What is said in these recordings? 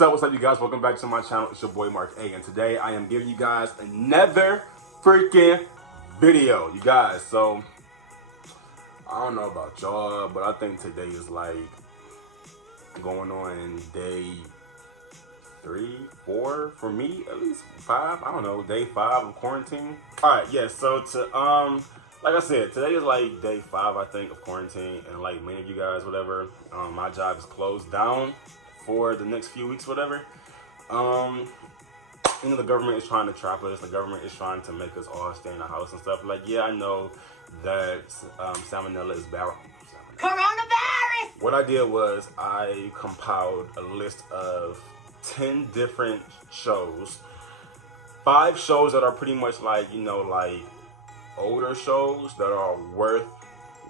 What's up, you guys? Welcome back to my channel. It's your boy Marc'A, and today I am giving you guys another freaking video, you guys. So I don't know about y'all, but I think today is like going on day 3, 4 for me, at least 5. I don't know, day 5 of quarantine. All right, yeah. So like I said, today is like day 5, I think, of quarantine, and like many of you guys, whatever, my job is closed down for the next few weeks, whatever. You know, the government is trying to trap us. The government is trying to make us all stay in the house and stuff. Like, yeah, I know that salmonella is bad. Coronavirus! What I did was I compiled a list of 10 different shows. 5 shows that are pretty much like, you know, like older shows that are worth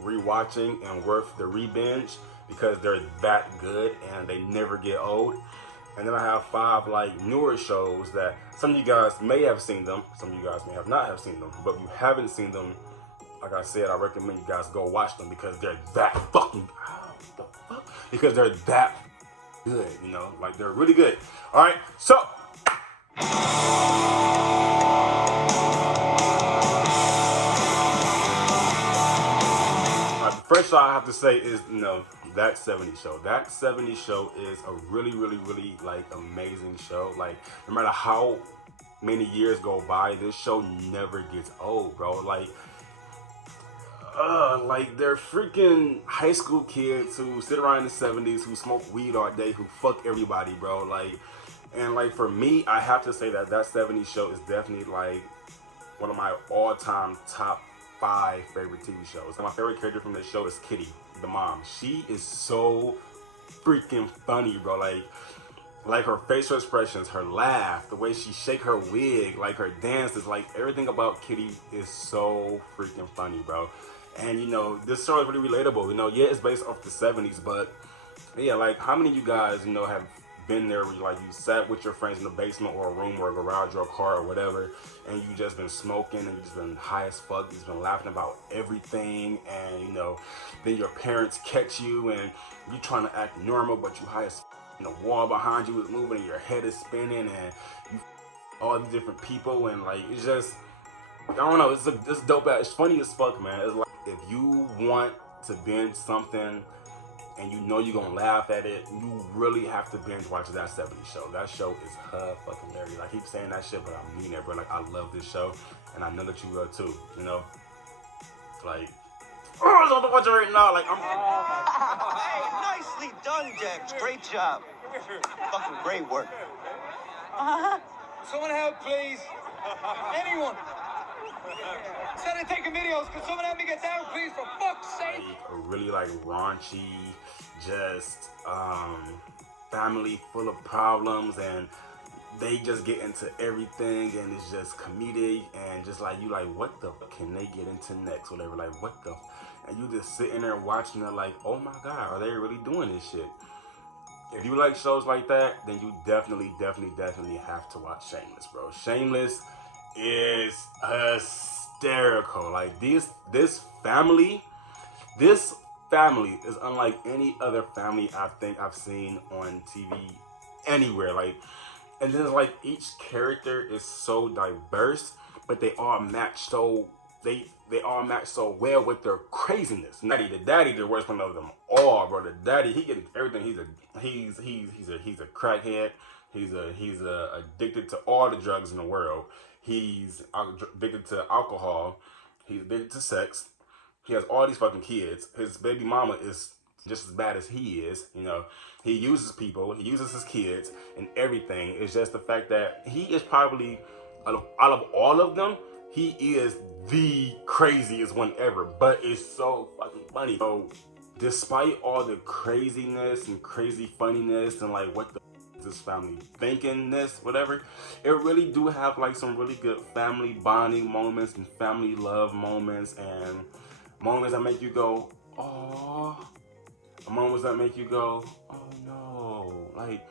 rewatching and worth the re-binge because they're that good and they never get old. And then I have 5 like newer shows that some of you guys may have seen them, some of you guys may have not have seen them, but if you haven't seen them, like I said, I recommend you guys go watch them because they're that fucking, because they're that good, you know, like they're really good. All right, so the first show I have to say is, you know, That 70s Show. That 70s Show is a really like amazing show. Like, no matter how many years go by, this show never gets old, bro. Like they're freaking high school kids who sit around in the 70s, who smoke weed all day, who fuck everybody, bro. Like, and like for me, I have to say that 70s Show is definitely like one of my all-time top 5 favorite TV shows. And my favorite character from this show is Kitty, the mom. She is so freaking funny, bro. Like her facial expressions, her laugh, the way she shake her wig, like her dances, like everything about Kitty is so freaking funny, bro. And you know, this show is really relatable. You know, yeah, it's based off the 70s, but yeah, like how many of you guys, you know, have been there where like you sat with your friends in the basement or a room or a garage or a car or whatever, and you just been smoking and you just been high as fuck, you just been laughing about everything, and you know, then your parents catch you and you trying to act normal but you high as fuck, and the wall behind you is moving and your head is spinning and you all these different people, and like it's just, I don't know, it's dope ass, it's funny as fuck, man. It's like if you want to binge something and you know you're gonna laugh at it, you really have to binge watch That 70s Show. That show is fucking hilarious. I keep saying that shit, but I mean it, bro. Like, I love this show, and I know that you will too, you know? Like, oh, I'm about to watch it right now. Like, I'm... Hey, nicely done, Dex. Great job. Fucking great work. Someone help, please. Anyone. Instead of taking videos, could someone help me get down, please, for fuck's sake? Like, a really, like, raunchy, just, family full of problems, and they just get into everything, and it's just comedic, and just like, you like, what the fuck can they get into next, whatever, like, what the, and you just sitting there watching it like, oh my god, are they really doing this shit? If you like shows like that, then you definitely have to watch Shameless, bro. Shameless is hysterical. Like, this family is unlike any other family I think I've seen on TV anywhere. Like, and then like each character is so diverse, but they all match so they all match so well with their craziness. The daddy, the worst one of them all, bro. The daddy, he gets everything. He's a crackhead. He's addicted to all the drugs in the world. He's addicted to alcohol. He's addicted to sex. He has all these fucking kids. His baby mama is just as bad as he is. You know, he uses people. He uses his kids and everything. It's just the fact that he is probably, out of all of them, he is the craziest one ever. But it's so fucking funny. So, despite all the craziness and crazy funniness and like what the this family thinkingness, whatever, it really do have like some really good family bonding moments and family love moments and moments that make you go, oh, moments that make you go, oh no, like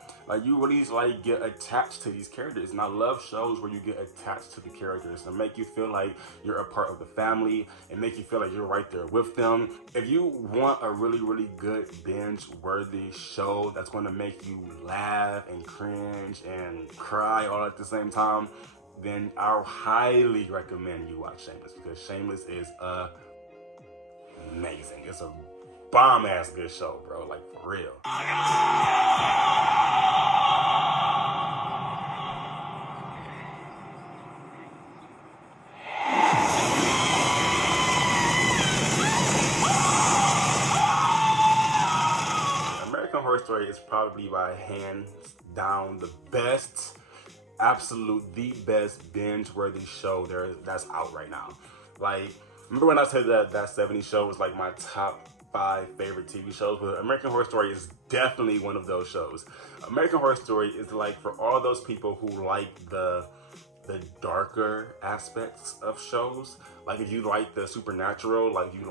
you really like get attached to these characters. And I love shows where you get attached to the characters and make you feel like you're a part of the family and make you feel like you're right there with them. If you want a really, really good binge-worthy show that's going to make you laugh and cringe and cry all at the same time, then I highly recommend you watch Shameless, because Shameless is amazing. It's a bomb-ass good show, bro, like for real. American Horror Story is probably by hands down the best, the best binge-worthy show that's out right now. Like, remember when I said that 70s show was like my top 5 favorite TV shows? But American Horror Story is definitely one of those shows. American Horror Story is like for all those people who like the darker aspects of shows. Like if you like the supernatural, like if you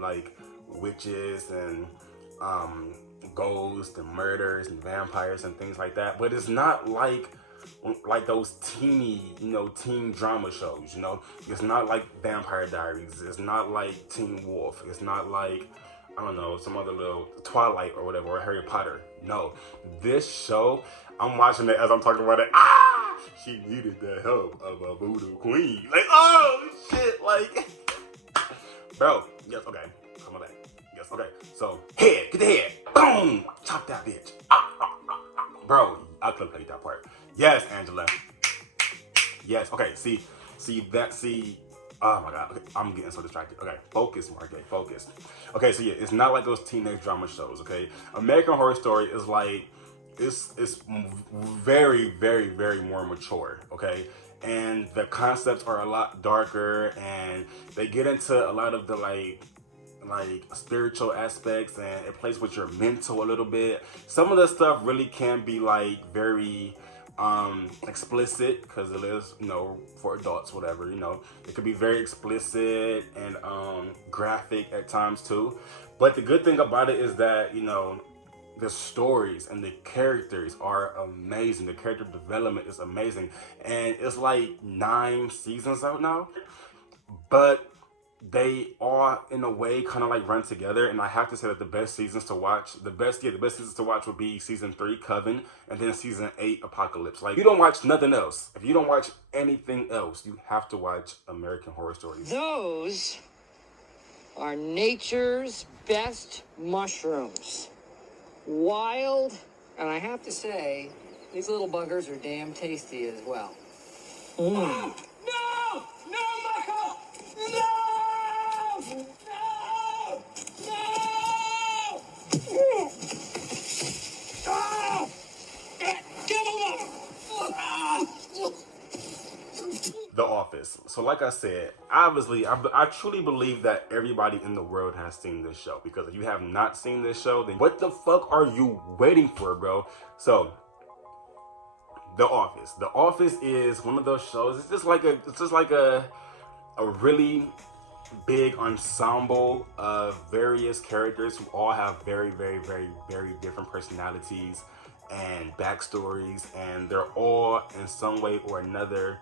like witches and ghosts and murders and vampires and things like that. But it's not like those teeny, teen drama shows, It's not like Vampire Diaries. It's not like Teen Wolf. It's not like, I don't know, some other little Twilight or whatever, or Harry Potter. No, this show, I'm watching it as I'm talking about it. She needed the help of a voodoo queen. Like, oh shit, like, bro, yes, okay, come on back. Yes, okay, so, get the head, boom, chop that bitch. Bro, I'll clip that part. Yes, Angela. Yes. Okay. See. Oh my God. Okay, I'm getting so distracted. Okay. Focus, Marc'A. Focus. Okay. So yeah, it's not like those teenage drama shows. Okay. American Horror Story is like, it's very, very, very more mature. Okay. And the concepts are a lot darker, and they get into a lot of the like spiritual aspects, and it plays with your mental a little bit. Some of the stuff really can be like very explicit, because it is, for adults, whatever, it could be very explicit and graphic at times too. But the good thing about it is that, the stories and the characters are amazing. The character development is amazing. And it's like 9 seasons out now, but they are in a way kind of like run together. And I have to say that the best seasons to watch would be season 3, Coven, and then season 8, Apocalypse. Like, if you don't watch nothing else, if you don't watch anything else, you have to watch American Horror Story. Those are nature's best mushrooms. Wild, and I have to say, these little buggers are damn tasty as well. No! No, Michael! No! The Office. So like I said, obviously, I truly believe that everybody in the world has seen this show, because if you have not seen this show, then what the fuck are you waiting for, bro? So, The Office. The Office is one of those shows. It's just like a really big ensemble of various characters who all have very, very, very, very different personalities and backstories, and they're all in some way or another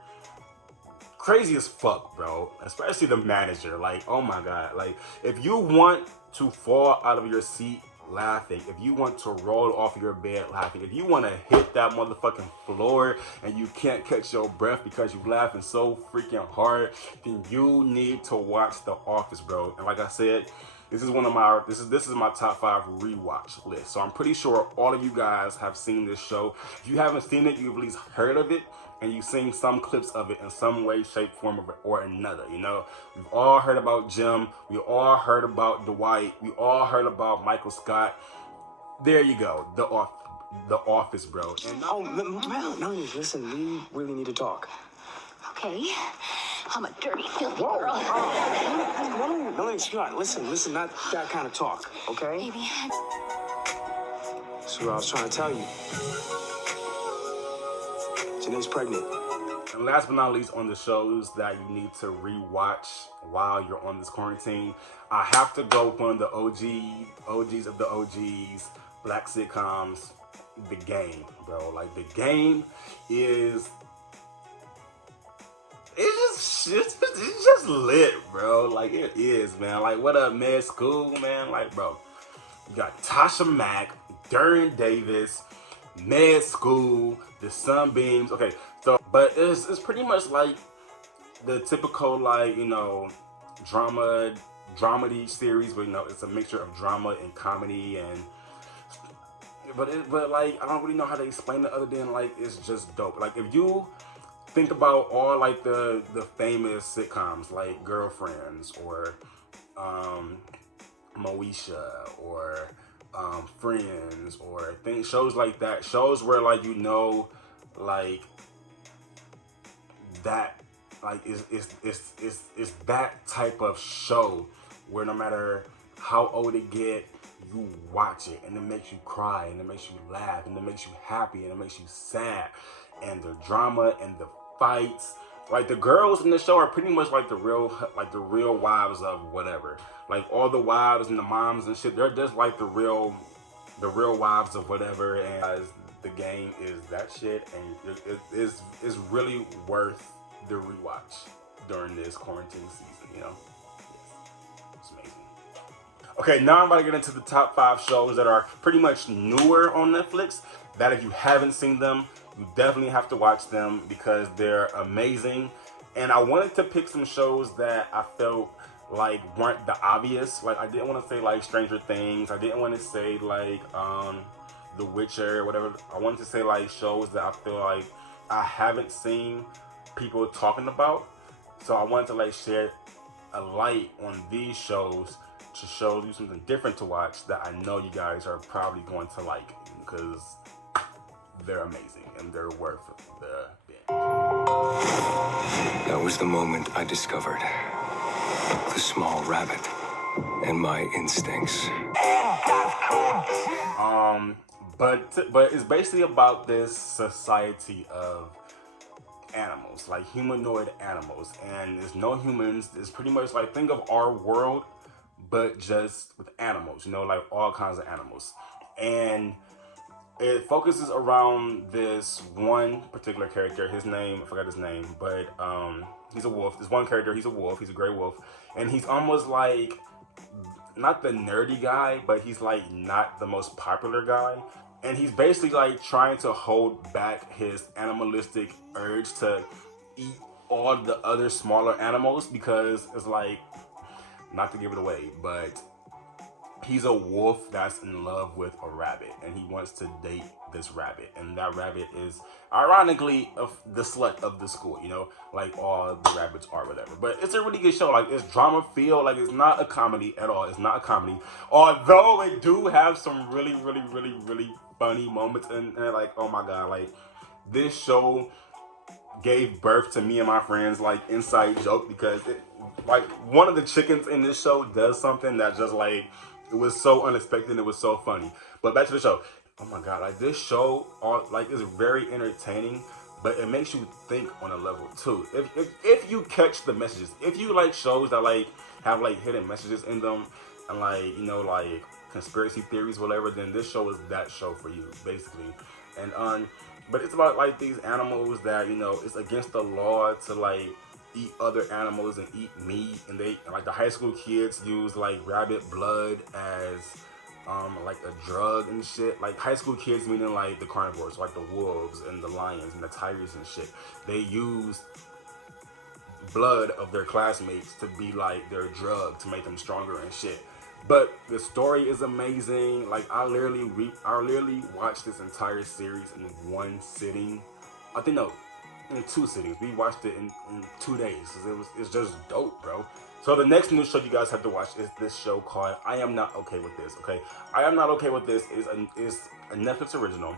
crazy as fuck, bro. Especially the manager. Like, oh my God. Like, if you want to fall out of your seat laughing, if you want to roll off your bed laughing, if you want to hit that motherfucking floor and you can't catch your breath because you're laughing so freaking hard, then you need to watch The Office, bro. And like I said, this is my top 5 rewatch list. So I'm pretty sure all of you guys have seen this show. If you haven't seen it, you've at least heard of it, and you've seen some clips of it in some way, shape, form, or another. We've all heard about Jim. We all heard about Dwight. We all heard about Michael Scott. There you go, The Office, bro. And no, listen, we really need to talk. Okay, I'm a dirty, filthy girl. No, sweetheart, listen, not that kind of talk, okay? Baby. That's what I was trying to tell you. Janae's pregnant. And last but not least, on the shows that you need to rewatch while you're on this quarantine, I have to go one of the OGs of the OGs, black sitcoms, The Game, bro. Like, The Game is, it's just lit, bro. Like, it is, man. Like, what up, Med School, man? Like, bro, you got Tasha Mack, Darian Davis, Med School, the Sunbeams. Okay, so, but it's pretty much like the typical, like, you know, dramedy series where, you know, it's a mixture of drama and comedy, and but like, I don't really know how to explain it other than, like, it's just dope. Like, if you think about all, like, the famous sitcoms like Girlfriends or Moesha or Friends or shows like that, shows where, like, you know, like, that, like, it's that type of show where no matter how old it get, you watch it and it makes you cry and it makes you laugh and it makes you happy and it makes you sad, and the drama and the fights. Like, the girls in the show are pretty much like the real wives of whatever. Like, all the wives and the moms and shit, they're just like the real wives of whatever. And The Game is that shit, and it is really worth the rewatch during this quarantine season, you know? It's amazing. Okay, now I'm about to get into the top 5 shows that are pretty much newer on Netflix, that if you haven't seen them, you definitely have to watch them because they're amazing. And I wanted to pick some shows that I felt like weren't the obvious. Like, I didn't want to say like Stranger Things. I didn't want to say like The Witcher or whatever. I wanted to say like shows that I feel like I haven't seen people talking about. So I wanted to like shed a light on these shows to show you something different to watch that I know you guys are probably going to like, because they're amazing and they're worth the binge. That was the moment I discovered the small rabbit and my instincts. But it's basically about this society of animals, like humanoid animals, and there's no humans. It's pretty much like, think of our world, but just with animals, you know, like all kinds of animals. And it focuses around this one particular character. His name, I forgot his name, but he's a wolf. This one character, he's a wolf. He's a gray wolf, and he's almost like not the nerdy guy, but he's like not the most popular guy. And he's basically like trying to hold back his animalistic urge to eat all the other smaller animals, because it's like, not to give it away, but he's a wolf that's in love with a rabbit, and he wants to date this rabbit, and that rabbit is ironically the slut of the school, you know, like all the rabbits are, whatever. But it's a really good show. Like, it's drama feel. Like, it's not a comedy at all. It's not a comedy, although it do have some really funny moments, and like, oh my god, like, this show gave birth to me and my friends like inside joke, because it, like, one of the chickens in this show does something that just like, it was so unexpected, it was so funny. But back to the show. Oh my god, like, this show like is very entertaining, but it makes you think on a level too. If you catch the messages, if you like shows that like have like hidden messages in them, and like, you know, like conspiracy theories, whatever, then this show is that show for you, basically. And but it's about like these animals that, you know, it's against the law to like eat other animals and eat meat, and they, like, the high school kids use like rabbit blood as like a drug and shit. Like, high school kids, meaning like the carnivores, like the wolves and the lions and the tigers and shit, they use blood of their classmates to be like their drug to make them stronger and shit. But the story is amazing. Like, I literally watched this entire series in one sitting. I think, no, in 2 sittings. We watched it in 2 days. It's just dope, bro. So the next new show you guys have to watch is this show called I Am Not Okay With This. Okay, I Am Not Okay With This is a Netflix original,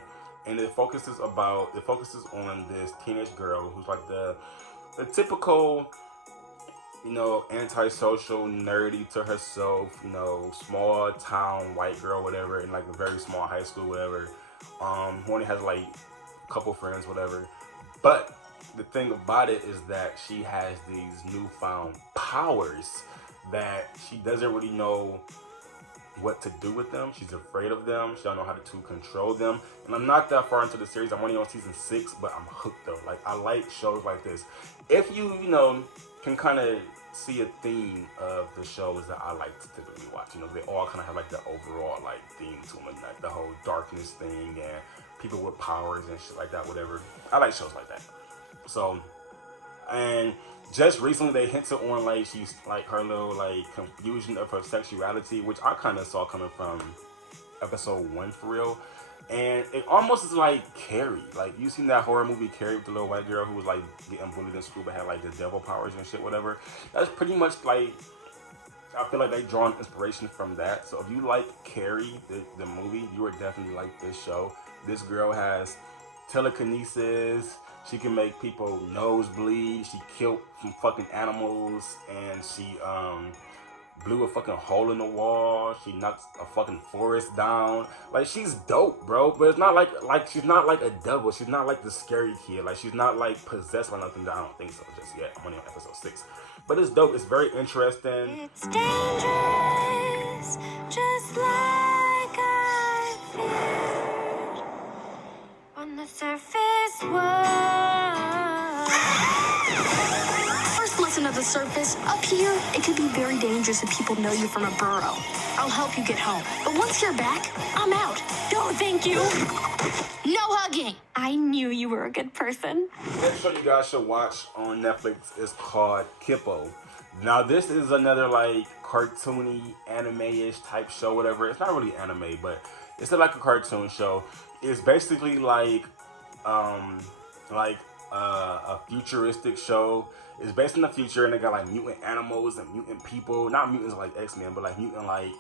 and it focuses on this teenage girl who's like the typical, you know, antisocial, nerdy to herself, you know, small town white girl, whatever, in like a very small high school, whatever. Who only has like a couple friends, whatever. But the thing about it is that she has these newfound powers that she doesn't really know what to do with them. She's afraid of them. She don't know how to control them. And I'm not that far into the series. I'm only on season 6, but I'm hooked though. Like, I like shows like this. If you know, can kind of see a theme of the shows that I like to typically watch. You know, they all kind of have like the overall like theme to them, and like the whole darkness thing and people with powers and shit like that, whatever. I like shows like that. So, and just recently they hinted on like she's like her little like confusion of her sexuality, which I kind of saw coming from episode 1 for real. And it almost is like Carrie. Like, you seen that horror movie Carrie with the little white girl who was like getting bullied in school but had like the devil powers and shit, whatever. That's pretty much like, I feel like they draw inspiration from that. So if you like Carrie, the movie, you would definitely like this show. This girl has telekinesis. She can make people nose bleed. She killed some fucking animals, and she blew a fucking hole in the wall. She knocked a fucking forest down. Like, she's dope, bro. But it's not like she's not like a devil. She's not like the scary kid. Like, she's not like possessed by nothing. I don't think so just yet. I'm only on episode 6. But it's dope. It's very interesting. It's dangerous, just like I feared. On the surface was. First lesson of the surface. Up here, it could be very dangerous if people know you from a burrow. I'll help you get home. But once you're back, I'm out. No, thank you. No hugging. I knew you were a good person. Next show you guys should watch on Netflix is called Kippo. Now, this is another like cartoony, anime-ish type show, whatever. It's not really anime, but it's like a cartoon show. It's basically like a futuristic show. It's based in the future, and they got like mutant animals and mutant people. Not mutants like X-Men, but like mutant, like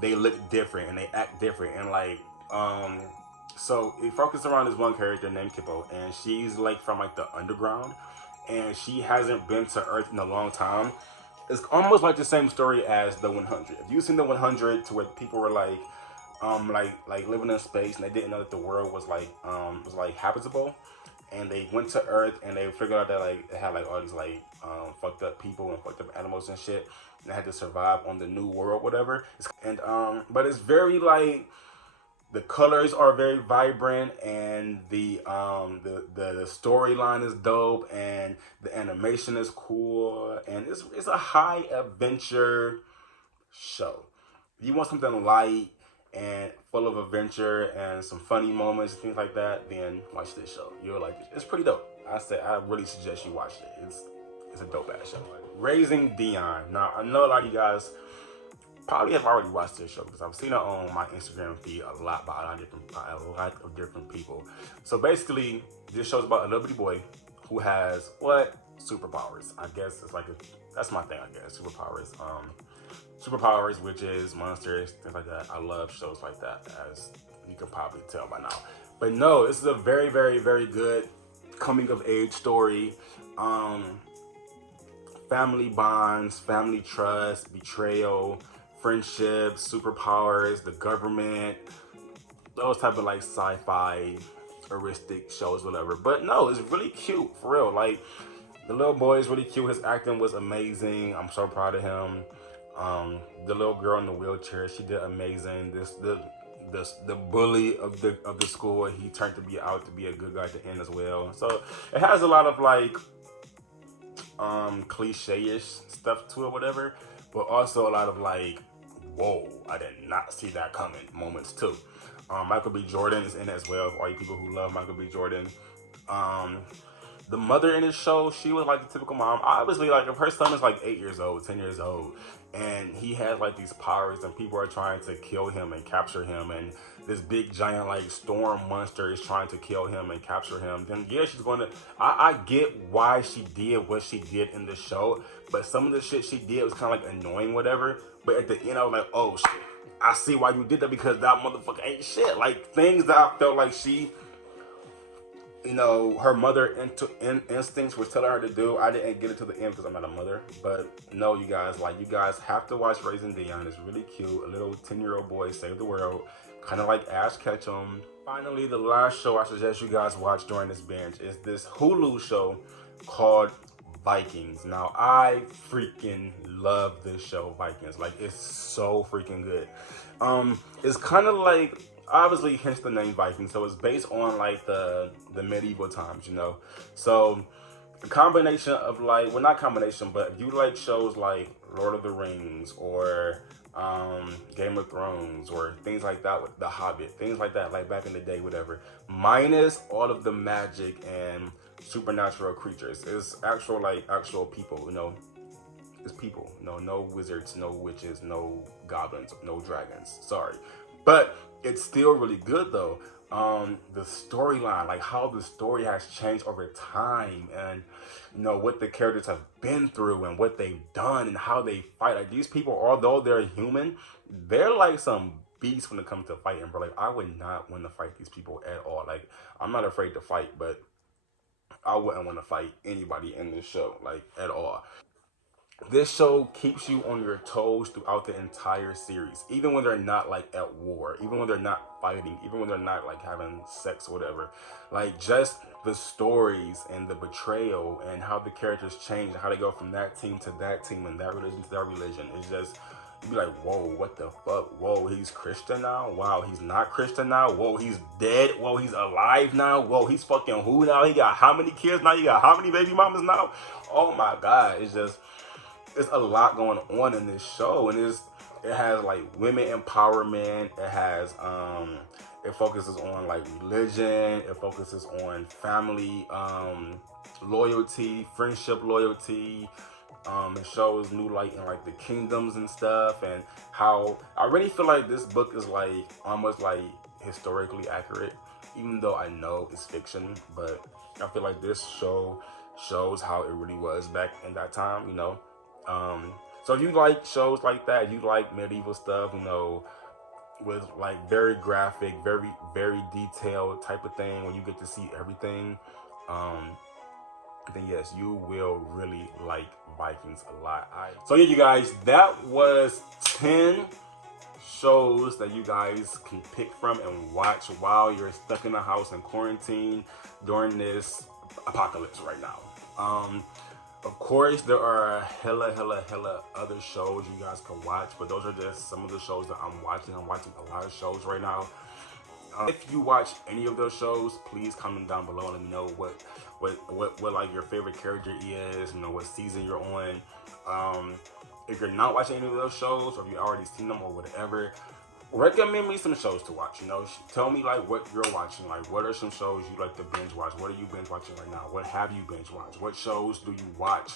they look different and they act different, and like so it focuses around this one character named Kippo, and she's like from like the underground, and she hasn't been to Earth in a long time. It's almost like the same story as the 100. If you've seen the 100, to where people were like living in space, and they didn't know that the world was like habitable, and they went to Earth and they figured out that like it had like all these like fucked up people and fucked up animals and shit, and they had to survive on the new world, whatever. And but it's very like, the colors are very vibrant, and the storyline is dope, and the animation is cool, and it's a high adventure show. If you want something light and full of adventure and some funny moments and things like that, then watch this show. You'll like it. It's pretty dope. I really suggest you watch it. It's a dope ass show. Raising Dion. Now, I know a lot of you guys probably have already watched this show because I've seen it on my Instagram feed a lot by a lot of different people. So basically, this show's about a little bitty boy who has what? Superpowers. I guess it's like that's my thing, I guess. Superpowers, witches, monsters, things like that. I love shows like that, as you can probably tell by now. But no, this is a very, very, very good coming of age story. Family bonds, family trust, betrayal, friendships, superpowers, the government, those type of like sci-fi heuristic shows, whatever. But no, it's really cute, for real. Like, the little boy is really cute. His acting was amazing. I'm so proud of him. The little girl in the wheelchair, she did amazing. The bully of the school, he turned out to be a good guy at the end as well. So it has a lot of like cliche-ish stuff to it, whatever, but also a lot of like, whoa, I did not see that coming moments too. Michael B. Jordan is in it as well, for all you people who love Michael B. Jordan. The mother in this show, she was like the typical mom. Obviously, like, if her son is like 8 years old, 10 years old, and he has like these powers and people are trying to kill him and capture him, and this big giant like storm monster is trying to kill him and capture him, then yeah, she's going to, I get why she did what she did in the show, but some of the shit she did was kind of like annoying, whatever. But at the end, I was like, oh shit, I see why you did that, because that motherfucker ain't shit. Like, things that I felt like she, you know, her mother instincts was telling her to do, I didn't get it to the end because I'm not a mother. But no, you guys, like, you guys have to watch Raising Dion. It's really cute. A little 10-year-old boy saved the world. kind of like Ash Ketchum. Finally, the last show I suggest you guys watch during this binge is this Hulu show called Vikings. Now, I freaking love this show, Vikings. Like, it's so freaking good. It's kind of like, obviously, hence the name Vikings. So it's based on like the medieval times, you know. So a combination of like, well, not combination, but if you like shows like Lord of the Rings or Game of Thrones or things like that, with The Hobbit, things like that, like back in the day, whatever, minus all of the magic and supernatural creatures. It's actual people, you know. It's people, no wizards, no witches, no goblins, no dragons, sorry. But it's still really good though. The storyline, like how the story has changed over time, and you know what the characters have been through and what they've done and how they fight. Like, these people, although they're human, they're like some beasts when it comes to fighting, bro. Like, I would not want to fight these people at all. Like, I'm not afraid to fight, but I wouldn't want to fight anybody in this show, like, at all. This show keeps you on your toes throughout the entire series, even when they're not like at war, even when they're not fighting, even when they're not like having sex or whatever. Like, just the stories and the betrayal and how the characters change and how they go from that team to that team and that religion to that religion. It's just, you be like, whoa, what the fuck? Whoa, he's Christian now? Wow, he's not Christian now? Whoa, he's dead? Whoa, he's alive now? Whoa, he's fucking who now? He got how many kids now? He got how many baby mamas now? Oh my God, it's just, it's a lot going on in this show, and it has like women empowerment. It has it focuses on like religion. It focuses on family loyalty, friendship loyalty. It shows new light in like the kingdoms and stuff, and how I really feel like this book is like almost like historically accurate, even though I know it's fiction. But I feel like this show shows how it really was back in that time, you know. So if you like shows like that, you like medieval stuff, you know, with like very graphic, very, very detailed type of thing, when you get to see everything, then yes, you will really like Vikings a lot. So yeah, you guys, that was 10 shows that you guys can pick from and watch while you're stuck in the house in quarantine during this apocalypse right now. Of course, there are hella other shows you guys can watch, but those are just some of the shows that I'm watching. I'm watching a lot of shows right now. If you watch any of those shows, please comment down below and let me know what like your favorite character is, you know, what season you're on. If you're not watching any of those shows, or if you already seen them or whatever, recommend me some shows to watch. You know, tell me like what you're watching. Like, what are some shows you like to binge watch? What are you binge watching right now? What have you binge watched? What shows do you watch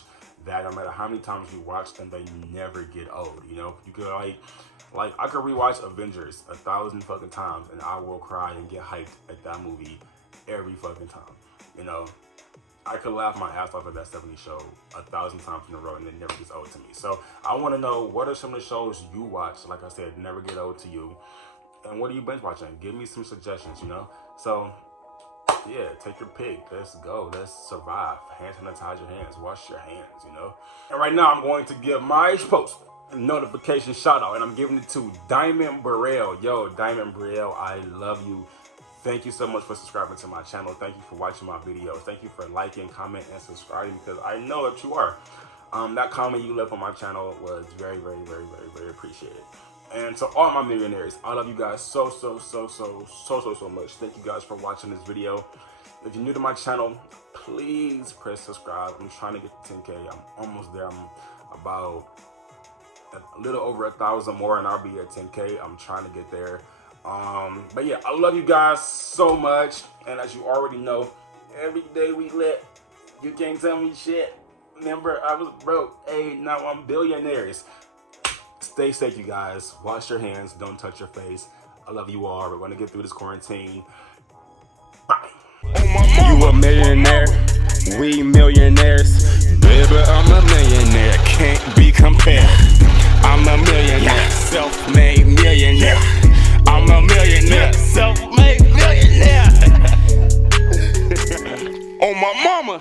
that no matter how many times you watch them, they never get old? You know, you could like I could rewatch Avengers 1,000 fucking times and I will cry and get hyped at that movie every fucking time. You know, I could laugh my ass off at that 70s show 1,000 times in a row and it never gets old to me. So I want to know, what are some of the shows you watch, like I said, never get old to you? And what are you binge watching? Give me some suggestions, you know? So yeah, take your pick. Let's go. Let's survive. Hand sanitize your hands. Wash your hands, you know? And right now I'm going to give my post notification shout out, and I'm giving it to Diamond Burrell. Yo, Diamond Burrell, I love you. Thank you so much for subscribing to my channel. Thank you for watching my videos. Thank you for liking, comment, and subscribing, because I know that you are. That comment you left on my channel was very appreciated. And to all my millionaires, I love you guys so much. Thank you guys for watching this video. If you're new to my channel, please press subscribe. I'm trying to get to 10K. I'm almost there. I'm about a little over 1,000 more and I'll be at 10K. I'm trying to get there. But yeah, I love you guys so much, and as you already know, every day we lit. You can't tell me shit. Remember, I was broke. Hey, now I'm billionaires. Stay safe, you guys. Wash your hands. Don't touch your face. I love you all. We're gonna get through this quarantine. Bye. You a millionaire, we millionaires. Baby, I'm a millionaire, can't be compared. I'm a millionaire, self-made millionaire. I'm a millionaire, self-made millionaire. On my mama.